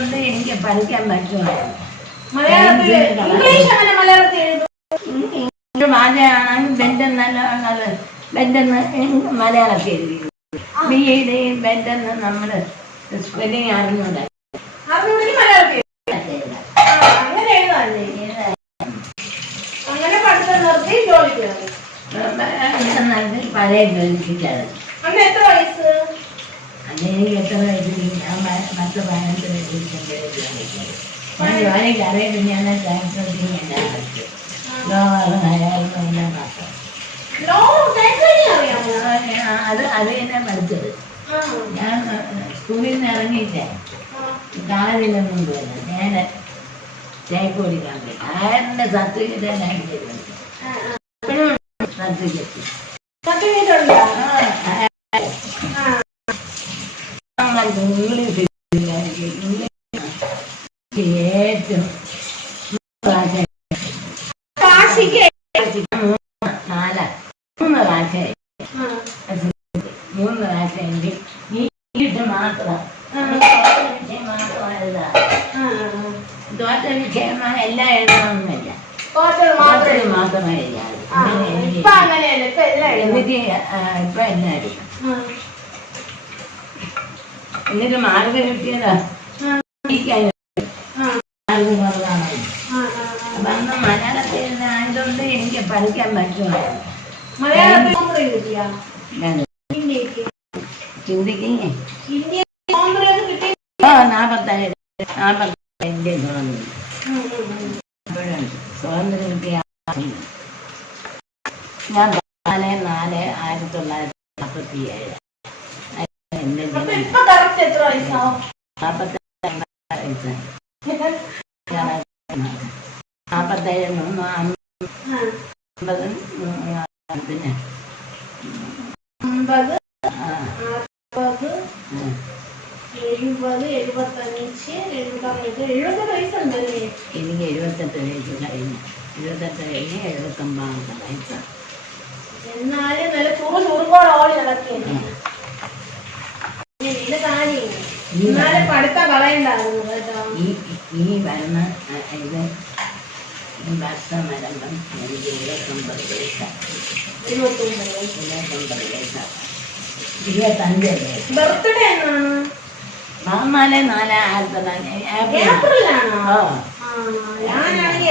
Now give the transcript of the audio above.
ആയതുകൊണ്ട് എനിക്ക് പഠിക്കാൻ പറ്റുമായിരുന്നു. ഭാഷയാണെങ്കിൽ ബെൻഡെന്ന് മലയാളത്തിൽ എഴുതി ബിയുടെയും ബെൻഡെന്ന് നമ്മൾ സ്പെല്ലിങ് അറിഞ്ഞൂടെ പഴയ ജോലിക്കാണ്. എത്ര വയസ്സ്? അതെനിക്ക് എത്ര വയസ്സിൽ ഞാൻ 10-15 ഞാൻ ജോലിക്ക് അറിയുന്നത് ഞാൻ ട്രാൻസ്പോർട്ടിങ് എല്ലാം പഠിച്ചു. അത് തന്നെ പഠിച്ചത്. ഞാൻ സ്കൂളിൽ നിന്ന് ഇറങ്ങിയിട്ടേ കാലിലൊന്നും പോയില്ല. നേരെ തേക്ക് ഓടിക്കാൻ പോയി. ആരുടെ സർട്ടിഫിക്കറ്റ് ഞാൻ ചെയ്തു. സർട്ടിഫിക്കറ്റ് ഏറ്റവും 3 ഭാഷ എനിക്ക് നീട്ട് മാത്രം തോറ്റ വിഷയമായ എല്ലാം എഴുതണമെന്നില്ല. മാത്രമേ എഴുതാറ്. എന്നിട്ട് ഇപ്പൊ എല്ലാവരും എന്നിട്ട് മാർക്ക് കിട്ടിയതാ മാർക്ക് കുറവാണ്. അപ്പൊ അന്ന് മലയാളത്തിൽ ആയതുകൊണ്ട് എനിക്ക് പഠിക്കാൻ പറ്റുമായിരുന്നു. ചിന്തിക്കേ 45 ഇന്ത്യൻ സ്വാതന്ത്ര്യം കിട്ടിയ ഞാൻ 4/4/1947 എന്റെ 42 വയസ്സാവും. 47 പിന്നെ 50, 60, 70, 75, 70 വയസ്സുണ്ടല്ലേ? എനിക്ക് 78 വയസ്സ് കഴിഞ്ഞു. 78 കഴിഞ്ഞ് 79 വയസ്സാണ്. എന്നാലും നല്ല ചൂടുകൂടെ ഓടി നടക്കില്ല. എന്നാലും പഠിത്തം കളയണ്ടായിരുന്നു കേട്ടോ. ഈ വരുന്ന ഇത് വർഷം വരുമ്പം എനിക്ക് 29 വയസ്സാണ്. 25 ബർത്ത്ഡേ എന്നാണ്? 14/4/1900 ഏപ്രിലാണോ? ഞാനാണെങ്കിൽ